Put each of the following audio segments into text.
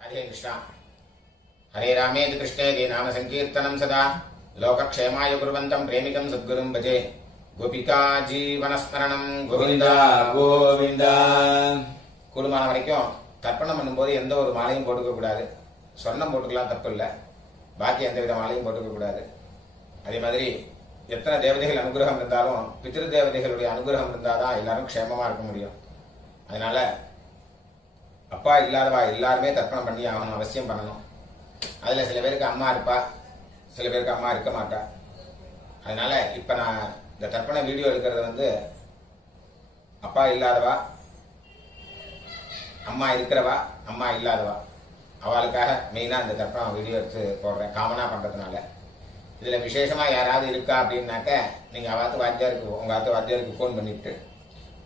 हरे कृष्ण हरे रामेति कृष्णेति नाम संकीर्तनं सदा लोकक्षेमाय कुर्वन्तं प्रेमिकं सद्गुरुं भजे गोपिका जीवनस्मरणं गोविंद गोविंद கூடுமான வரைக்கும் தர்ப்பணம் பண்ணும்போது எந்த ஒரு மாலையும் போட்டுக்க கூடாது. சொர்ணம் போட்டுக்கலாம், தப்பு இல்லை. பாக்கி எந்த வித மாலையும் போட்டுக்க கூடாது. அதே மாதிரி எத்தனை தேவதைகள் அனுகிரகம் இருந்தாலும் பித்ரு தேவதைகளுடைய அனுகிரகம் இருந்தாதான் எல்லாரும் க்ஷேமமா இருக்க முடியும். அதனால அப்பா இல்லாதவா எல்லாருமே தர்ப்பணம் பண்ணி ஆகணும், அவசியம் பண்ணணும். அதுல சில பேருக்கு அம்மா இருப்பா, சில பேருக்கு அம்மா இருக்க மாட்டா. அதனால இப்ப நான் இந்த தர்ப்பண வீடியோ எடுக்கிறது அப்பா இல்லாதவா, அம்மா இருக்கிறவா, அம்மா இல்லாதவா, அவளுக்காக மெயினா இந்த தர்ப்பணம் வீடியோ எடுத்து போடுறேன், காமனா பண்றதுனால. இதுல விசேஷமா யாராவது இருக்கா அப்படின்னாக்க நீங்க அவாத்து வாத்தியாருக்கு, உங்க ஆத்து வாத்தியாருக்கு போன் பண்ணிட்டு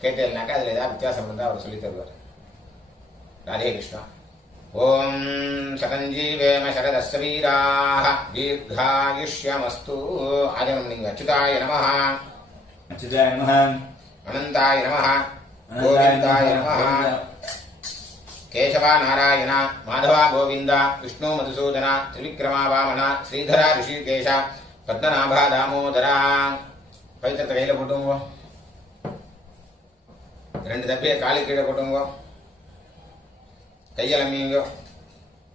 கேட்டேன்னாக்கா அதுல ஏதாவது வித்தியாசம் இருந்தா அவர் சொல்லி தருவார். ராதே கிருஷ்ணா. ஓம் சதஞ்சீவேம சரதஸ்ய வீராः தீர்காயுஷ்யமஸ்து. ஆஜனம் நீங்க அச்சுதாய நமः, அச்சுதாய நமः, அனந்தாய நமः, கோவிந்தாய நமः. கேசவா நாராயண, மாதவா கோவிந்த, விஷ்ணு மதுசூதன, திரிவிக்ரமா வாமன, ஸ்ரீதரா ரிஷிகேஷ, பத்மநாபா தாமோதரா. பவித்திரத்தை கையில போட்டுங்க, 2 தப்பியை காலு கீழே போட்டுங்க, கையலம்பிங்க,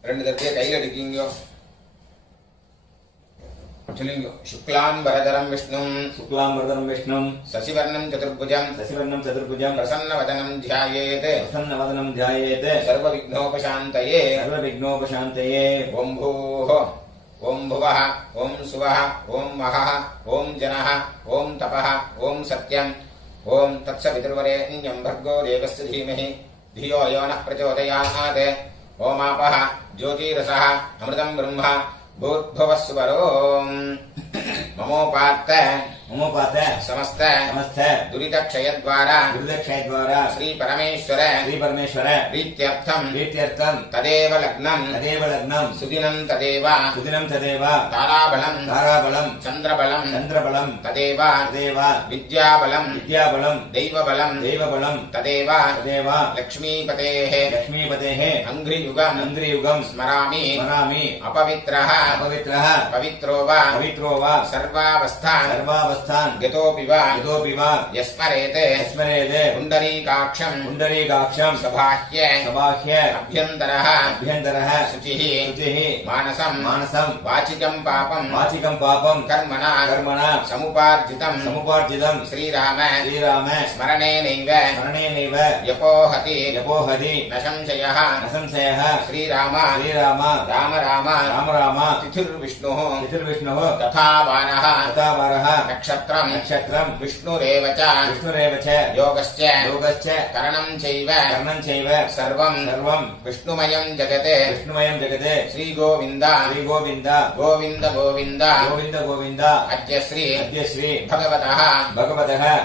2 தப்பியை கையில் அடிக்கிங்க. சொல்லுங்க. சுக்லாம்பரதரம் விஷ்ணும், சுக்லாம்பரதரம் விஷ்ணும், சசிவர்ணம் சதுர்புஜம், சசிவர்ணம் சதுர்புஜம், பிரசன்னவதனம் த்யாயேத், பிரசன்னவதனம் த்யாயேத், சர்வவிக்னோபசாந்தயே, சர்வவிக்னோபசாந்தயே. ஓம் பூः, ஓம் புவः, ஓம் சுவः, ஓம் மகः, ஓம் ஜனः, ஓம் தபः, ஓம் சத்யம், ஓம் தத்சவிதுர்வரேண்யம் भर्गो देवस्य धीमहि धियो यो नः प्रचोदयात्. ओमापः ज्योतिरसः अमृतं ब्रह्म भूर्भुवः सुवरोम्. ममोपात्त समस्त दुरितक्षयद्वारा श्री परमेश्वर प्रीत्यर्थं तदेव लग्नं सुदिनं तदेव ताराबलं चन्द्रबलं तदेव विद्याबलं दैवबलं तदेव लक्ष्मीपतेः अङ्घ्रियुगं स्मरामि अपवित्रः पवित्रो वा सर्वावस्थान् यतोऽपि वा यस्मरेते पुण्डरीकाक्षं सबाह्य अभ्यन्तरः शुचिः मानसं वाचिकं पापं कर्मणा समुपार्जितं श्रीराम स्मरणेनैव यपोहति न संशयः श्रीराम राम तिथिर्विष्णुः तथा वारः नक्षत्रं विष्णुरेव च योगश्च करणं चैव सर्वं विष्णुमयं जगत् श्रीगोविन्द गोविन्द अद्य श्री भगवतः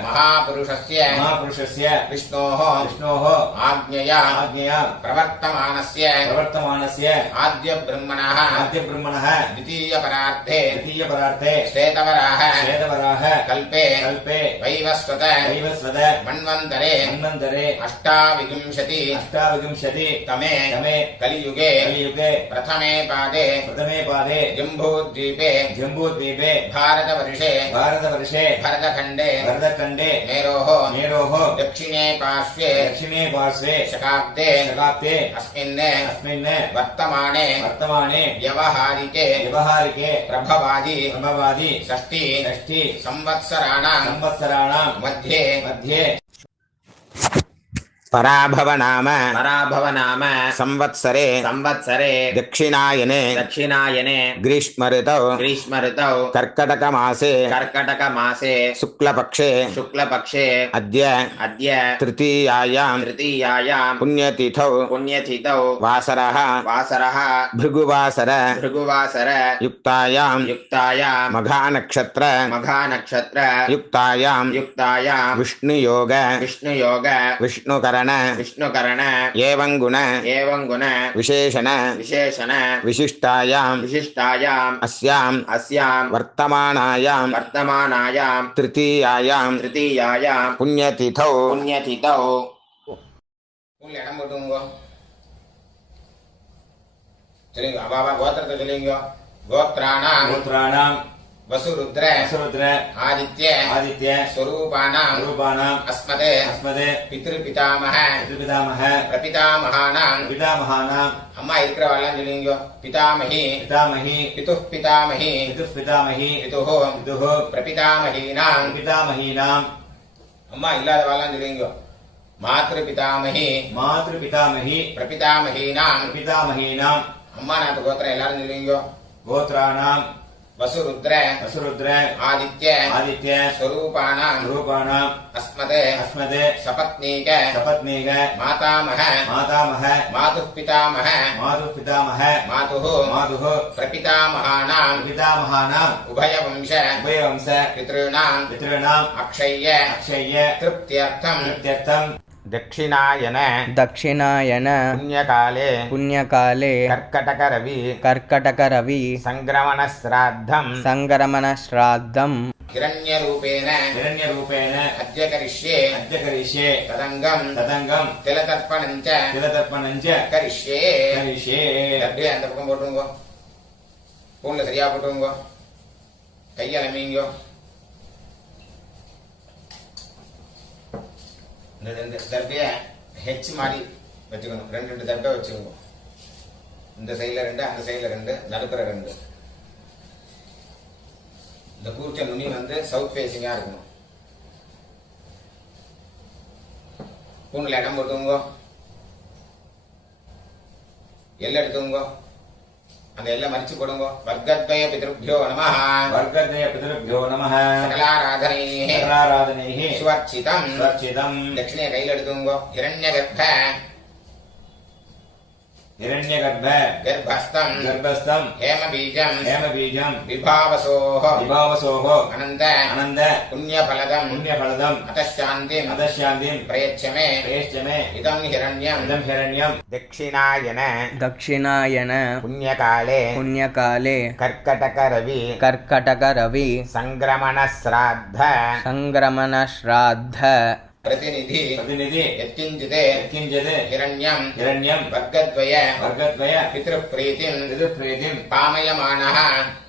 महापुरुषस्य विष्णोः आज्ञया प्रवर्तमानस्य आद्य ब्रह्मणः द्वितीयपरार्थे श्वेतवराह कल्पे वैवस्वत मन्वन्तरे अष्टाविंशति तमे कलियुगे प्रथमे पादे जम्बूद्वीपे भारतवर्षे भरतखण्डे मेरोः दक्षिणे पार्श्वे शकाब्दे अस्मिन् वर्तमाने व्यवहारिके प्रभवादि षष्ठी संवत्सराणां मध्ये पराभव नाम संवत्सरे दक्षिणायने ग्रीष्म ऋतौ कर्कटक मासे शुक्लपक्षे अद्य तृतीयायां पुण्यतिथौ वासरः भृगुवासर युक्तायां मघानक्षत्र युक्तायां विष्णुयोग विष्णुकरण एवं गुण विशेषण विशिष्टायां अस्यां वर्तमानायां तृतीयायां पुण्यतिथौ சொல்லுங்க அவாவா கோத்திரத்தை சொல்லுங்க. கோத்ராணாம் गोत्राणाम् வசுருத்ர वसुरुद्र ஆதித்ய आदित्य ஸ்வரூபானாம் स्वरूपाणाम् அஸ்மதே अस्मदे பித்ருபிதாமஹ पितृपितामह பிரபிதாமகானாம். पितामहानाम् அம்மா இருக்கிறவாள்லாம் சொல்லுங்க. பிதாமகி पितामही பிதுः பிதாமகி पितुः पितामही பிதுः पितुः பிரபிதாமகீனாம். पितामहीनाम् அம்மா இல்லாதவாள்லாம் சொல்லுங்க. மாத்ரு பிதாமகி मातृपितामही பிரபிதாமகீனாம். पितामहीनाम् அம்மா நாட்டு கோத்திரம் எல்லாரும் சொல்லுங்க. गोत्राणाम् வசுருத்ர वसुरुद्र ஆதித்ய आदित्य ஸ்வரூபானாம் स्वरूपाणाम् அஸ்மதே अस्मदे சபத்னீக सपत्नीक மாதாமஹ मातामह மாதுः பிதாமஹ मातुः पितामह மாதுः मातुः பிரபிதாமகானாம். पितामहानाम् உபயவம்ச उभयवंश பித்ருணாம் पितॄणाम् அக்ஷய்ய अक्षय्य திருப்தியர்த்தம். कृत्यर्थम् தட்சிணாயன दक्षिणायन புண்ணியகாலே पुण्यकाले கர்க்கடகரவி कर्कटकरवि சங்கிரமணஸ்ராத்தம் सङ्क्रमणश्राद्धम् ஹிரண்யரூபேன हिरण्यरूपेण அத்ய கரிஷ்யே अद्य करिष्ये ததங்கம் तदङ्गम् திலதர்ப்பணஞ்ச तिलतर्पणम् च கரிஷ்யே. करिष्ये அப்படியே அந்த பக்கம் போட்டுருங்கோ. பூன்ல சரியா போட்டுருங்கோ. கையால மீங்கோ. இந்த ரெண்டு தர்பைய ஹெச் மாதிரி வச்சுக்கணும். ரெண்டு ரெண்டு தர்பை வச்சுக்கோங்க. இந்த சைடுல ரெண்டு, அந்த சைடுல ரெண்டு, நடுப்புற ரெண்டு. இந்த கூர்ச்ச நுனி வந்து சவுத் ஃபேசிங்கா இருக்கணும். பூன்ல இடம் போட்டுங்க. எல்லை எடுத்துங்க. அந்த எல்லை மறிச்சு போடுங்க. வர்க்கத்வய பிதృభ్యோ நமஹ. वर्गद्वय पितृभ्यो नमः சகலாராதனைः सकलाराधनैः சுவர்ச்சிதம். स्वर्चितम् தட்சிணைய கையில எடுத்துங்க. ஹிரண்யகர்ப்ப हिरण्यगर्भ கர்ப்பஸ்தம் गर्भस्थम् ஹேமபீஜம் हेमबीजम् விபாவசோஹ विभावसोः அனந்த अनन्द புண்ணியபலதம் पुण्यफलदम् அதசாந்திம் अदशान्तिम् பிரயச்சமே प्रेष्य मे இதம் ஹிரண்யம். इदम् हिरण्यम् தட்சிணாயன दक्षिणायन புண்ணியகாலே पुण्यकाले கர்க்கடகரவி कर्कटकरवि சங்கிரமணஸ்ராத்த सङ्क्रमणश्राद्ध பிரதிநிதி प्रतिनिधि யத்கிஞ்சிதே यत्किञ्चित् ஹிரண்யம் हिरण्यम् வர்க்கத்வய वर्गद्वय பித்ருப்ரீதிம் पितृप्रीतिम् பாமயமானः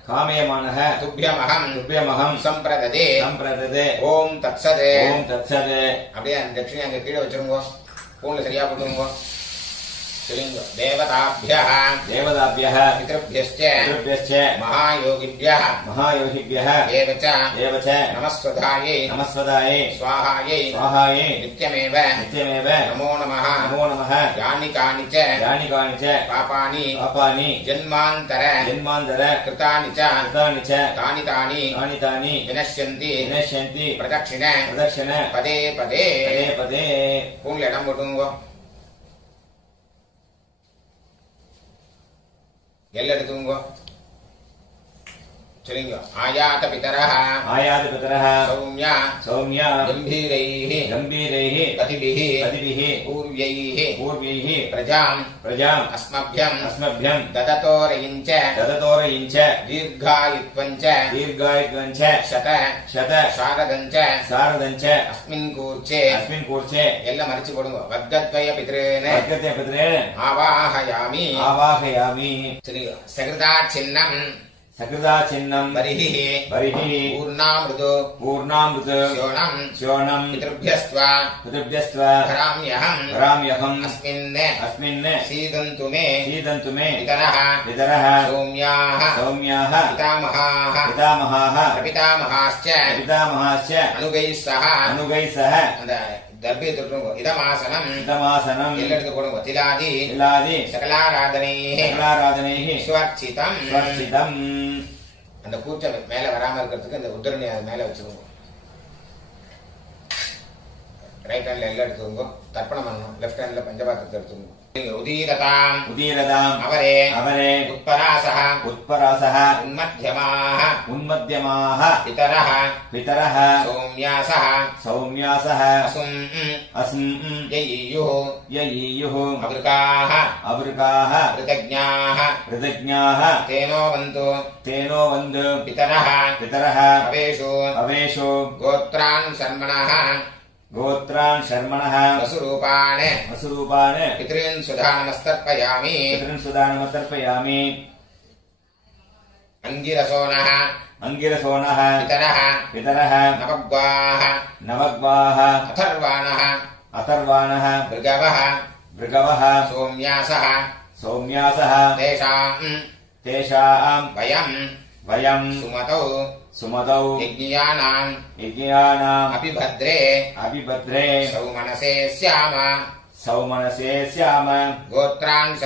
कामयमानः துப்யமகம் तुभ्यमहम् சம்பிரததே. सम्प्रददे ஓம் தத்சதே. ॐ तत्सत् அப்படியே அந்த தட்சிணை அங்க கீழே வச்சிருங்க. பூன்ல சரியா போட்டுருங்க. சொல்லுங்க. தேவதாபியः देवताभ्यः பித்ருभ्யश्च पितृभ्यश्च மகாயோகிभ्यः महायोगिभ्यः एव च एव च நமஸ்வதாயை नमस्वदायै स्वाहायै स्वाहायै நித்யமேவ नित्यमेव நமோ நமः. नमो नमः யானி கானி ச यानि कानि च பாபானி पापानि ஜன்மாந்தர जन्मान्तर கிருதானி ச कृतानि च தானி தானி तानि तानि வினஷ்யந்தி विनश्यन्ति பிரதட்சிண प्रदक्षिण பதே பதே. पदे पदे பூன்ல இடம் போட்டுங்க. எல்லை எடுத்துங்க. சொல்லுங்க. ஆயாத பிதரः आयाति पितरः சௌமிய सौम्या கம்பீரைः गम्भीरैः பதிபிः पतिभिः பூர்வைः पूर्वैः பிரஜாம் प्रजाम् அஸ்மभ்யம் अस्मभ्यम् தததோரயிஞ்ச ददतोरयिञ्च தீர்காயுத்வஞ்ச दीर्घायुग्वञ्च சத शत சாரதஞ்ச शारदञ्च அஸ்மின் கூர்ச்சே. अस्मिन् कूर्चे எல்லாம் மறிச்சு போடுங்க. வர்க்கத்வய பித்ரேன वर्गते पितरेण ஆவாஹயாமி. आवाहयामि சொல்லுங்க. சகிருதா சின்னம் सकृदा चिन्नम् बर्हिः बर्हिः पूर्णामृतो पूर्णामृत श्योणम् श्योणम् पितृभ्यस्त्वा पितृभ्यस्त्व धराम्यहम् वराम्यहम् अस्मिन् सीदन्तु मे सीदन्तु मे पितरः पितरः सौम्याः सौम्याः पितामहाः पितामहाः प्रपितामहाश्च पितामहाश्च अनुगैः सह अनुगैः सह அந்த தர்பியை தொட்டுருங்க. இதமாசனம் இதமாசனம் எல்லெடுத்து போடுங்க. திலாதி திலாதி சகலாராதனைः சகலாராதனைः ஸ்வர்ச்சிதம். ஸ்வர்ச்சிதம். அந்த கூச்ச மேல வராம இருக்கிறதுக்கு இந்த உத்தரணி அது மேல வச்சுக்கோங்க. ரைட் ஹேண்ட்ல எல்லாம் எடுத்துக்கோங்க. தர்ப்பணம் பண்ணணும். லெஃப்ட் ஹேண்ட்ல பஞ்சபாத்திரத்தை எடுத்துக்கோங்க. உதீரதாம் உதீரதாம் அவரே அவரே உத்பராசः உத்பராசः உன்மத்யமாः உன்மத்யமாः பிதரः பிதரः சௌம்யாசः சௌம்யாசः அசும் அஸ்ம் யயீயுः யயீயுः அவ்ருகாः அவ்ருகாः ऋतज्ञाः ऋतज्ञாः तेनो वन्तु तेनो वन्दु पितरः पितरः अवेषु अवेषु गोत्रान् शर्मणः गोत्रान् शर्मणः वसुरूपान् वसुरूपान् पितॄन् सुधा नमस्तर्पयामि पितॄन् सुधा नमस्तर्पयामि अंगिरसोनः अंगिरसोनः पितरः नवग्वाः अथर्वाणः भृगवः सोम्यासः तेषाम् वयम् सुमतौ यज्ञियानाम् अपिभद्रे सौमनसे स्याम गोत्रान्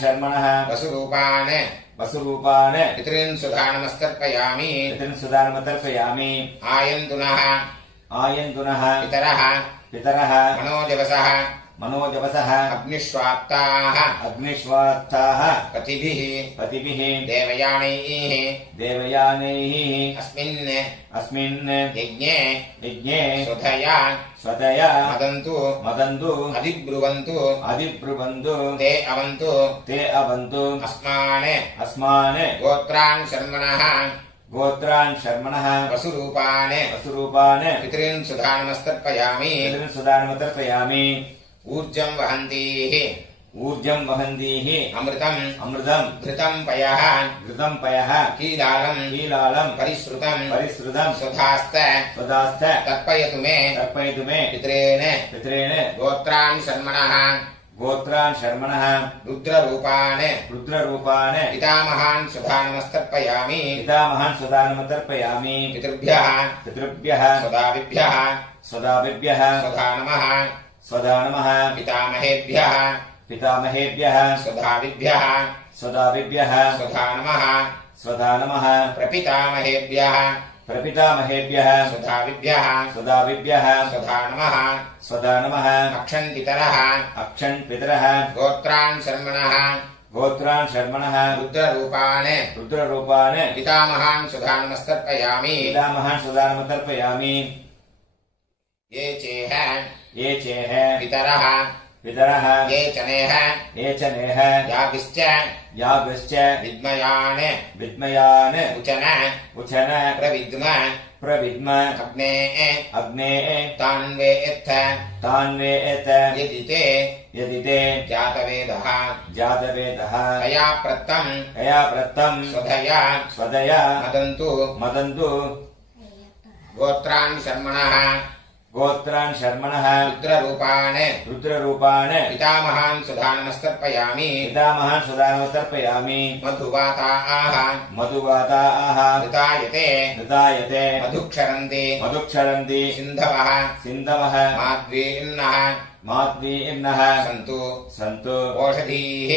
शर्मणः वसुरूपान् पितॄन् सुधा नमस्तर्पयामि आयन्तुनः पितरः मनोजवसः अग्निष्वात्ताः पतिभिः देवयानैः अस्मिन् यज्ञे स्वधया मदन्तु अधिब्रुवन्तु ते अवन्तु अस्मान् गोत्रान् शर्मणः वसुरूपान् पितॄन् सुधा नमस्तर्पयामि ऊर्जं वहन्तीः अमृतं घृतं पयः कीलालं परिश्रुतं स्वधास्त तर्पयतु मे पितॄन् गोत्रान् शर्मणः रुद्ररूपान् पितामहान् सुधा नमस्तर्पयामि पितृभ्यः स्वदाभिभ्यः स्वधा नमः पितामहेभ्यः स्वदाभिभ्यः स्वधा नमः प्रपितामहेभ्यः स्वदाभिभ्यः स्वधा नमः अक्षन् पितरः गोत्रान् शर्मणः रुद्ररूपान् पितामहान् सुधा नमस्तर्पयामि ये चेह पितरः ये च नेह याभिश्च विद्मयान् उचन प्रविद्म अग्ने तान्वेत्थ यदिते जातवेदः तया प्रत्तं स्वधया मदन्तु गोत्रान् शर्मणः रुद्ररूपान् पितामहान् सुधा नमस्तर्पयामि मधुवाताः ऋतायते मधुक्षरन्ति सिन्धवः माद्वीर्नः सन्तु ओषधीः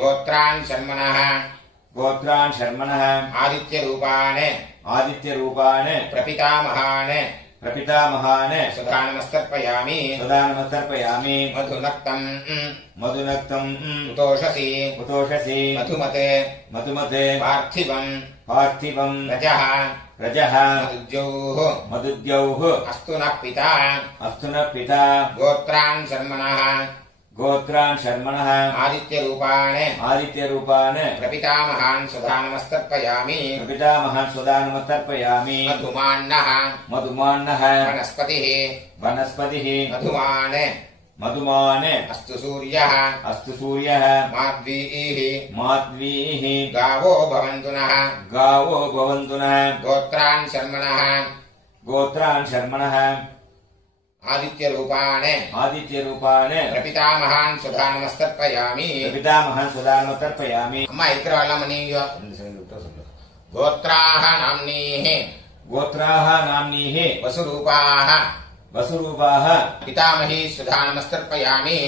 गोत्रान् शर्मणः आदित्यरूपान् प्रपितामहान् सुधा नमस्तर्पयामि मधुनक्तम् उतोषसि मधुमते पार्थिवम् रजः मदुद्यौः अस्तु नः पिता गोत्रान् शर्मणः आदित्यरूपान् प्रपितामहान् सुधा नमस्तर्पयामि मधुमान्नः वनस्पतिः मधुमान् अस्तु सूर्यः माद्वीः गावो भवन्तु नः गोत्रान् शर्मणः आदित्यरूपान् प्रपितामहान् सुधा नमस्तर्पयामि अम्मा इक्र वल्लमनीयो गोत्राः नाम्नीः वसुरूपाः पितामही सुधा नमस्तर्पयामि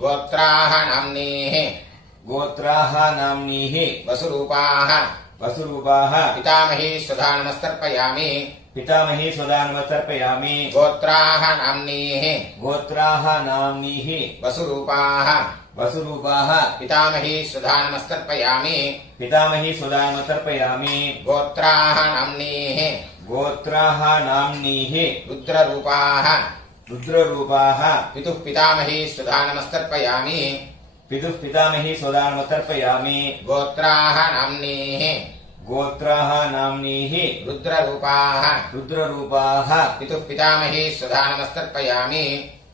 गोत्राः नाम्नीः वसुरूपाः पितामही सुधा नमस्तर्पयामि गोत्राः नाम्नीः वसुरूपाः पितामही सुधा नमस्तर्पयामि गोत्राः नाम्नीः रुद्ररूपाः पितुः पितामही सुधा नमस्तर्पयामि गोत्राः गोत्राः नाम्नीः रुद्ररूपाः रुद्ररूपाः पितुः पितामही स्वधा नमस्तर्पयामि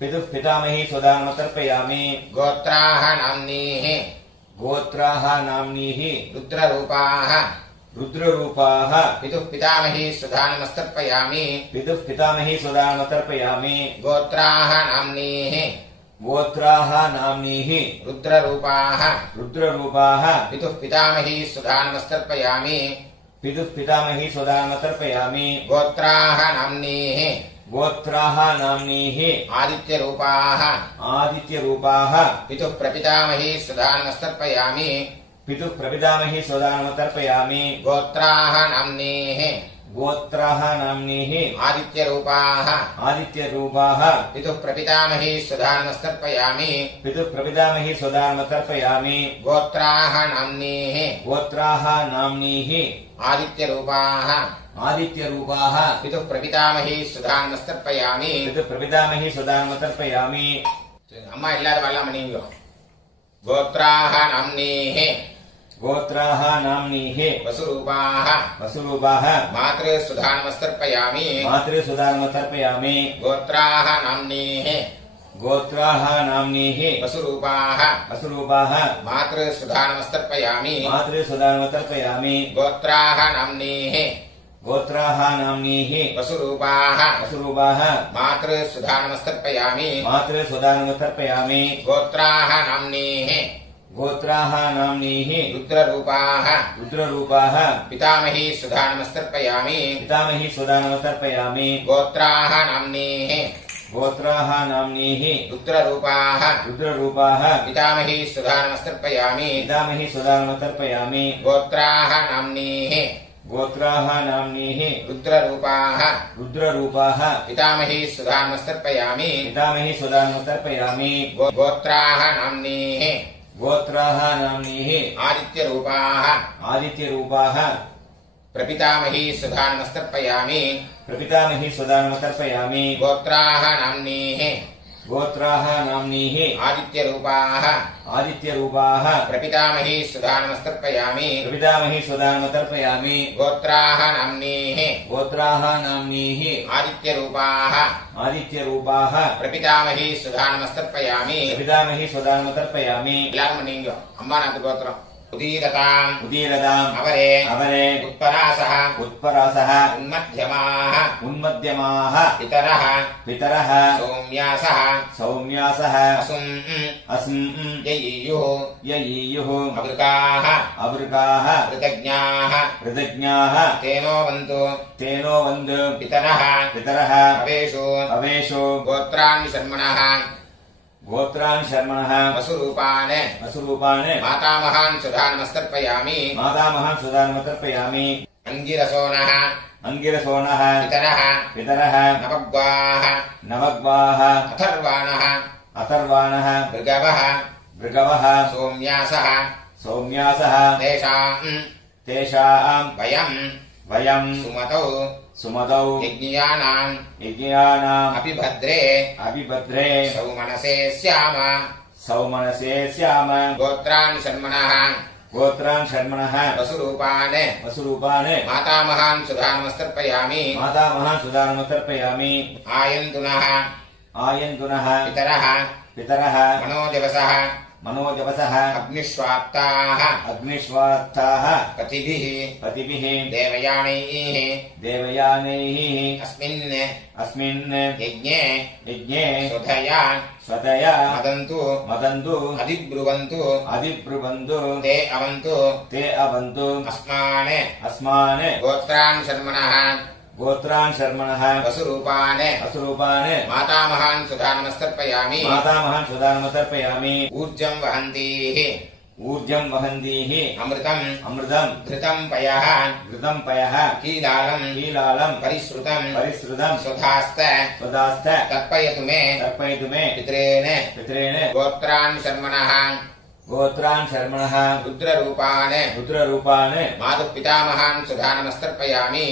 पितुः पितामही स्वधा नमस्तर्पयामि गोत्राः नाम्नीः गोत्राः नाम्नीः रुद्ररूपाः रुद्ररूपाः पितुः पितामही स्वधा नमस्तर्पयामि पितुः पितामही स्वधा नमस्तर्पयामि गोत्राः नाम्नीः गोत्राः नाम्नीः रुद्ररूपाः रुद्ररूपाः पितुः पितामही स्वधा नमस्तर्पयामि पितुः पितामही स्वधा नमस्तर्पयामि गोत्राः नाम्नीः गोत्राः नाम्नीः आदित्यरूपाः आदित्यरूपाः पितुः प्रपितामही स्वधा नमस्तर्पयामि पितुः प्रपितामही स्वधा नमस्तर्पयामि गोत्राः नाम्नीः गोत्राः नाम्नीः आदित्यरूपाः आदित्यरूपाः पितुः प्रपितामही स्वधा नमस्तर्पयामि पितुः प्रपितामही स्वधा नमस्तर्पयामि गोत्राः नाम्नीः गोत्राः नाम्नीः आदित्यरूपाः आदित्यरूपाः पितुः प्रपितामही स्वधा नमस्तर्पयामि पितुः प्रपितामही स्वधा नमस्तर्पयामि अम्मा எல்லாரும் வரலாம் நீங்க गोत्राः नाम्नीः गोत्राः नाम्नीः वसुरूपाः वसुरूपाः मातृसुधा नमस्तर्पयामि मातृसुधा नमस्तर्पयामि गोत्राः नाम्नीः गोत्राः नाम्नीः वसुरूपाः वसुरूपाः मातृसुधा नमस्तर्पयामि मातृसुधा नमस्तर्पयामि गोत्राः नाम्नीः गोत्राः नाम्नीः वसुरूपाः वसुरूपाः मातृसुधा नमस्तर्पयामि मातृसुधा नमस्तर्पयामि गोत्राः नाम्नीः गोत्राः नाम्नीः रुद्ररूपाः रुद्ररूपाः पितामही सुधा नमस्तर्पयामि पितामही सुधा नमस्तर्पयामि गोत्राः नाम्नीः गोत्राः नाम्नीः रुद्ररूपाः रुद्ररूपाः पितामही सुधा नमस्तर्पयामि पितामही सुधा नमस्तर्पयामि गोत्राः नाम्नीः गोत्राः नाम्नीः रुद्ररूपाः रुद्ररूपाः पितामही सुधा नमस्तर्पयामि पितामही सुधा नमस्तर्पयामि गोत्राः नाम्नीः गोत्राः नाम्नीः आदित्यरूपाः आदित्यरूपाः प्रपितामही सुधा नमस्तर्पयामि प्रपितामही सुधा नमस्तर्पयामि गोत्राः नाम्नीः गोत्राः नाम्नीः आदित्यरूपाः आदित्यरूपाः प्रपितामही सुधा नमस्तर्पयामि प्रपितामही सुधा नमस्तर्पयामि गोत्राः नाम्नीः गोत्राः नाम्नीः आदित्यरूपाः आदित्यरूपाः प्रपितामही सुधा नमस्तर्पयामि प्रपितामही सुधा नमस्तर्पयामि எல்லாரும் நீங்க அம்மா நாத்து கோத்திரம் उदीरताम् उदीरदाम् अवरे अवरे उत्परासः उत्परासः उन्मध्यमाः उन्मध्यमाः पितरः पितरः सौम्यासः सौम्यासः असुम् अस्म् ययीयुः ययीयुः अवृकाः अवृकाः कृतज्ञाः कृतज्ञाः तेनो वन्तु तेनो वन्द् पितरः पितरः अवेषु अवेषु गोत्रान् शर्मणः गोत्रान् शर्मणः वसुरूपान् वसुरूपान् मातामहान् सुधा नमस्तर्पयामि मातामहान् सुधा नमस्तर्पयामि अङ्गिरसोनः अङ्गिरसोनः पितरः पितरः नवग्वाः नवग्वाः अथर्वाणः अथर्वाणः भृगवः भृगवः सोम्यासः सौम्यासः तेषाम् वयम् सुमतौ सुमतौ यज्ञियानाम् अपिभद्रे सौमनसे स्याम सौमनसे स्याम गोत्रान् शर्मणः गोत्रान् शर्मणः वसुरूपान् मातामहान् सुधा नमस्तर्पयामि मातामहान् सुधा नमस्तर्पयामि आयन्तुनः पितरः मनोजवसः अग्निष्वात्ताः पतिभिः देवयानैः अस्मिन् यज्ञे स्वधया मदन्तु अधिब्रुवन्तु ते अवन्तु अस्मान् गोत्रान् शर्मणः वसुरूपान् मातामहान् सुधा नमस्तर्पयामि ऊर्जं वहन्तीः अमृतम् घृतं पयः कीलालं परिश्रुतं स्वधास्त तर्पयतु मे पितॄन् गोत्रान् शर्मणः रुद्ररूपान् मातुः पितामहान् सुधा नमस्तर्पयामि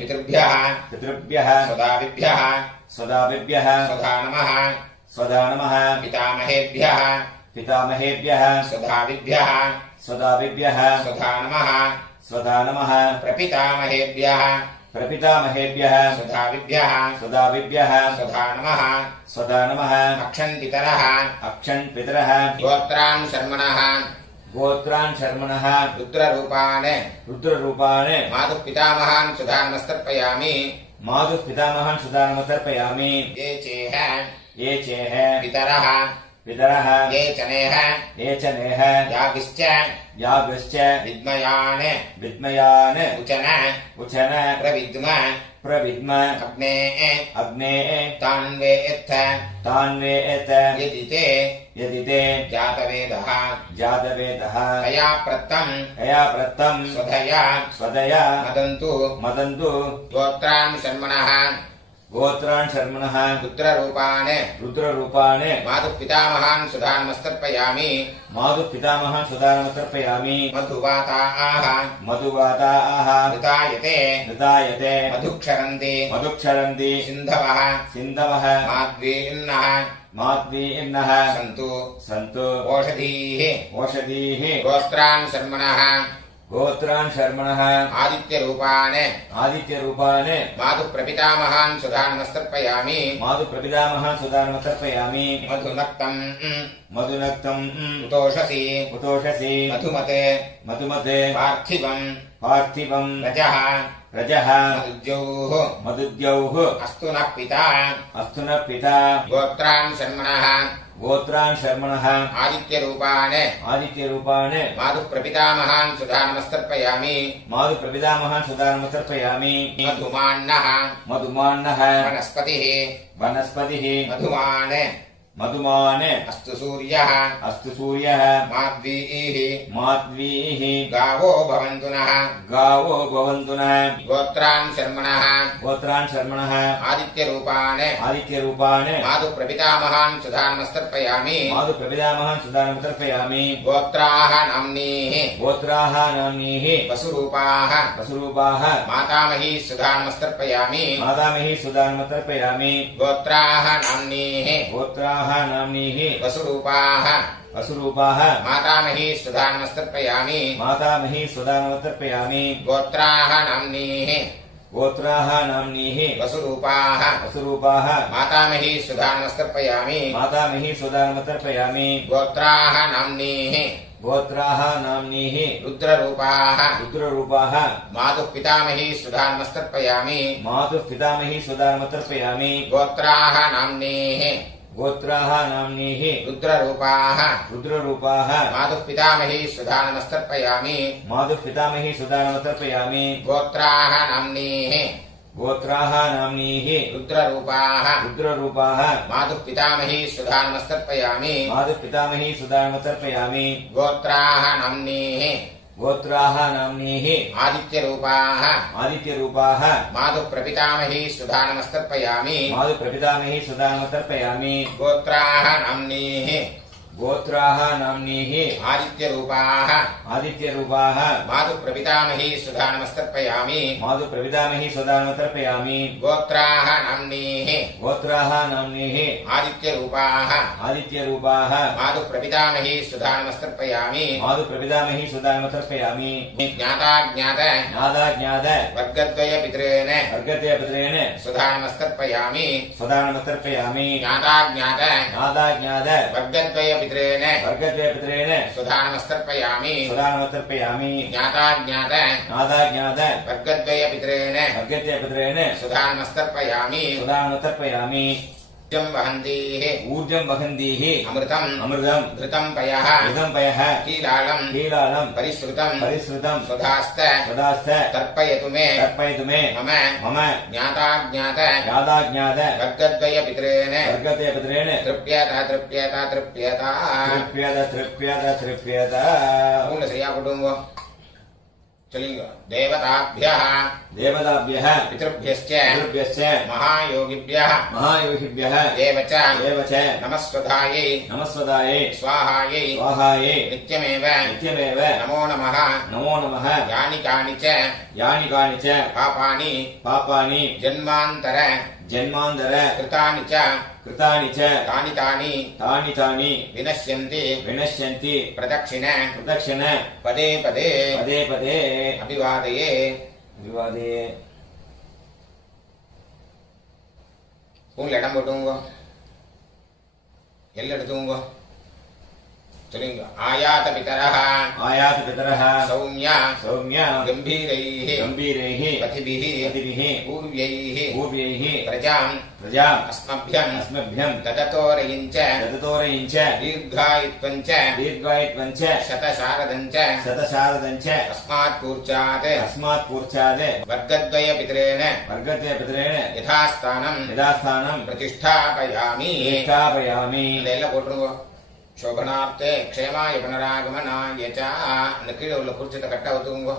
पितृभ्यः स्वदाभिभ्यः स्वदा नमः पितामहेभ्यः पितामहेभ्यः स्वधाविभ्यः स्वदाविभ्यः स्वधा नमः स्वधा नमः प्रपितामहेभ्यः प्रपितामहेभ्यः स्वधाविभ्यः स्वदाविभ्यः स्वधा नमः स्वधा नमः अक्षन्पितरः अक्षन् पितरः गोत्रान् शर्मणः गोत्रान् शर्मणः रुद्ररूपान् रुद्ररूपान् मातुः पितामहान् सुधा नमस्तर्पयामि मातुः पितामहान् सुधा नमस्तर्पयामि ये चेह ये चेह पितरः पितरः ये च नेह ये च नेह याभिश्च याभिश्च विद्मयान् विद्मयान् उचन उचन प्रविद्म प्रविद्म अग्ने अग्ने तान्वेत्थ तान्वेत यदि ते यदि ते जातवेदः जातवेदः तया प्रत्तं तया प्रत्तं स्वधया स्वदया मदन्तु मदन्तु गोत्रान् शर्मणः गोत्रान् शर्मणः रुद्ररूपान् रुद्ररूपान् मातुः पितामहान् सुधा नमस्तर्पयामि मातुः पितामहान् सुधा नमस्तर्पयामि मधुवाताः मधुवाताः ऋतायते ऋतायते मधुक्षरन्ति मधुक्षरन्ति सिन्धवः सिन्धवः माद्वीर्नः माद्वीर्नः सन्तु सन्तु ओषधीः ओषधीः गोत्रान् शर्मणः गोत्रान् शर्मणः आदित्यरूपान् आदित्यरूपान् मातुः प्रपितामहान् सुधा नमस्तर्पयामि मातुः प्रपितामहान् सुधा नमस्तर्पयामि मधुनक्तम् मधुनक्तम् उतोषसि उतोषसि मधुमते मधुमते पार्थिवम् पार्थिवम् रजः रजः मधुद्यौः मधुद्यौः अस्तु नः पिता अस्तु नः पिता गोत्रान् शर्मणः गोत्रान् शर्मणः आदित्यरूपान् आदित्यरूपान् मातुः प्रपितामहान् सुधा नमस्तर्पयामि मातुः प्रपितामहान् सुधा नमस्तर्पयामि मधुमान्नः मधुमान्नः वनस्पतिः वनस्पतिः मधुमान् मधुमान् अस्तु सूर्यः अस्तु सूर्यः माद्वीः माध्वीः गावो भवन्तु नः गावो भवन्तु नः गोत्रान् शर्मणः गोत्रान् शर्मणः आदित्यरूपान् आदित्यरूपान् मातुः प्रपितामहान् सुधा नमस्तर्पयामि मातुः प्रपितामहान् सुधा नमस्तर्पयामि गोत्राः नाम्नीः गोत्राः नाम्नीः वसुरूपाः वसुरूपाः मातामही सुधा नमस्तर्पयामि मातामही सुधा नमस्तर्पयामि गोत्राः नाम्नीः गोत्राः नाम्नीः वसुरूपाः वसुरूपाः मातामही सुधा नमस्तर्पयामि मातामही सुधा नमस्तर्पयामि गोत्राः नाम्नीः गोत्राः नाम्नीः वसुरूपाः वसुरूपाः मातामही सुधा नमस्तर्पयामि मातामही सुधा नमस्तर्पयामि गोत्राः नाम्नीः गोत्राः नाम्नीः रुद्ररूपाः रुद्ररूपाः मातुः पितामही सुधा नमस्तर्पयामि मातुः पितामही सुधा नमस्तर्पयामि गोत्राः नाम्नीः गोत्राः नाम्नीः रुद्ररूपाः रुद्ररूपाः मातुः पितामही सुधा नमस्तर्पयामि मातुः पितामही सुधा नमस्तर्पयामि गोत्राः नाम्नीः गोत्राः नाम्नीः रुद्ररूपाः रुद्ररूपाः मातुः पितामही सुधा नमस्तर्पयामि मातुः पितामही सुधा नमस्तर्पयामि गोत्राः नाम्नीः गोत्राः नाम्नीः आदित्यरूपाः आदित्यरूपाः मातुः प्रपितामही सुधा नमस्तर्पयामि मातुः प्रपितामही सुधा नमस्तर्पयामि गोत्राः नाम्नीः गोत्राः नाम्नीः आदित्यरूपाः आदित्यरूपाः मातुः प्रपितामही सुधा नमस्तर्पयामि मातुः प्रपितामही सुधा नमस्तर्पयामि गोत्राः नाम्नीः गोत्राः नाम्नीः आदित्यरूपाः आदित्यरूपाः मातुः प्रपितामही सुधा नमस्तर्पयामि मातुः प्रपितामही सुधा नमस्तर्पयामि ज्ञाताज्ञात ज्ञाताज्ञात वर्गद्वयपितॄन् वर्गद्वयपितॄन् सुधा नमस्तर्पयामि सुधा नमस्तर्पयामि ज्ञाताज्ञात ज्ञाताज्ञात वर्गद्वयपितॄन् वर्गद्वयपितॄन् सुधा नमस्तर्पयामि सुधा नमस्तर्पयामि ज्ञाताज्ञात ज्ञाताज्ञात वर्गद्वयपितॄन् वर्गद्वयपितॄन् सुधा नमस्तर्पयामि सुधा नमस्तर्पयामि ऊर्जं वहन्तीः ऊर्जं वहन्तीः अमृतम् अमृतम् घृतं पयः घृतं पयः कीलालम् कीलालम् परिश्रुतम् परिश्रुतम् सुधास्त सदास्थ तर्पयतु मे तर्पयतु मे मम मम ज्ञाताज्ञात ज्ञाताज्ञात वर्गद्वयपितॄन् वर्गद्वयपितॄन् तृप्यत तृप्यत तृप्यत तृप्यत तृप्यत तृप्यत पूर्णश्रिया कुटुम्बो चलिंग देवताभ्यः देवताभ्यः पितृभ्यश्च पितृभ्यश्च महायोगिभ्यः महायोगिभ्यः एव च नमस्वधायै नमस्वदायै स्वाहायै स्वाहायै नित्यमेव नित्यमेव नमो नमः नमो नमः यानि कानि च यानि कानि च पापानि पापानि जन्मान्तर जन्मान्तर कृतानि च कृतानि च तानि तानि तानि तानि विनश्यन्ति विनश्यन्ति प्रदक्षिण प्रदक्षिण पदे पदे पदे पदे अभिवादये विवादये ஸ்பூன்ல இடம் போட்டுங்க எல்லாம் எடுத்துங்க சொல்லுங்க ஆயாத பிதரஹ आयात पितरः சௌம்ய सौम्य गंभीरैः गम्भीरैः पथिभिः पतिभिः पूर्व्यैः पूर्व्यैः प्रजाम् प्रजाम् अस्मभ्यम् अस्मभ्यम् ददतोरयिञ्च ददतोरयिञ्च दीर्घायुत्वम् च दीर्घायुत्वम् च शतशारदम् च शतशारदम् च अस्मात् पूर्चात् अस्मात् पूर्चात् वर्गद्वय पितरेण वर्गस्य पितरेण यथास्थानम् यथास्थानम् प्रतिष्ठापयामि प्रतिष्ठापयामि இதெல்லாம் போட்டுருங்க சோபனார்த்தே க்ஷேமாய புனராகமனாய ச அந்த கீழே உள்ள குறிச்சத்தை கட்ட ஒத்துக்குங்க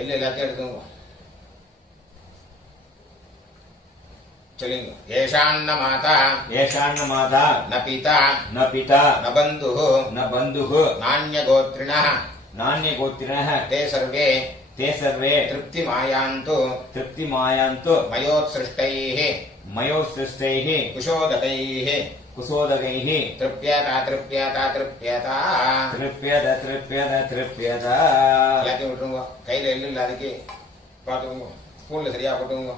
எள்ளு எல்லாத்தையும் எடுத்துங்க சொல்லுங்க ஏஷான்ன மாதா येषान्न माता ந பிதா न पिता ந பந்துः न बन्धुः नान्यगोत्रिणः नान्यगोत्रिणः ते सर्वे ते सर्वे तृप्तिमायान्तु तृप्तिमायान्तु मयोत्सृष्टैः मयोत्सृष्टैः कुशोदकैः कुशोदकैः तृप्यता तृप्यता तृप्यता तृप्यत तृप्यत तृप्यत எல்லாத்தையும் விட்டுருங்க கையில எள்ளு இல்ல அதுக்கு பார்த்துக்கோங்க ஸ்பூன்ல சரியா போட்டுங்க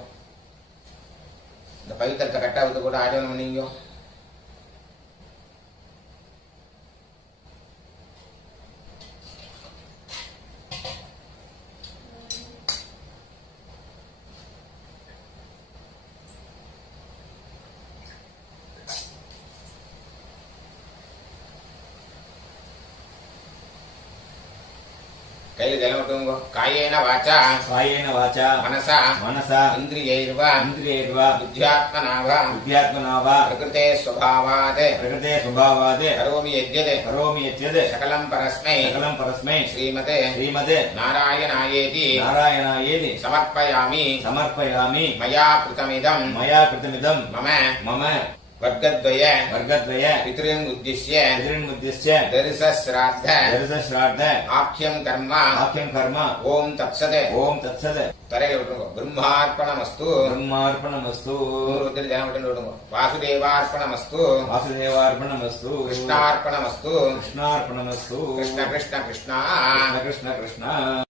இந்த பவித்திரத்தை கட்டா வந்து கூட ஆஜனம் பண்ணீங்க கையில ஜலம் விட்டுங்க காயேன வாச்சா कायेन वाचा मनसा मनसा इन्द्रियैर्व इन्द्रियैर्वा बुद्ध्यात्मना वा बुद्ध्यात्मना वा प्रकृते स्वभावात् प्रकृते स्वभावात् करोमि यद्यत् करोमि यद्यत् सकलं परस्मै सकलं परस्मै श्रीमते श्रीमते नारायणायेति नारायणायेति समर्पयामि समर्पयामि मया कृतमिदं मया कृतमिदं मम मम वर्गद्वय वर्गद्वय पितॄन् उद्दिश्य पितॄन्मुद्दिश्य दर्शश्राद्ध दर्शश्राद्ध आख्यं कर्म आख्यं कर्म ओम तत्सत् ओम तत्सत् தரையில விட்டுருங்க பிரம்மார்ப்பணமஸ்து ब्रह्मार्पणमस्तु ஒருத்தர் ஜனம் விட்டு விடுங்க வாசுதேவார்ப்பணமஸ்து वासुदेवार्पणमस्तु கிருஷ்ணார்ப்பணமஸ்து कृष्णार्पणमस्तु கிருஷ்ண கிருஷ்ண கிருஷ்ணா कृष्ण कृष्ण कृष्ण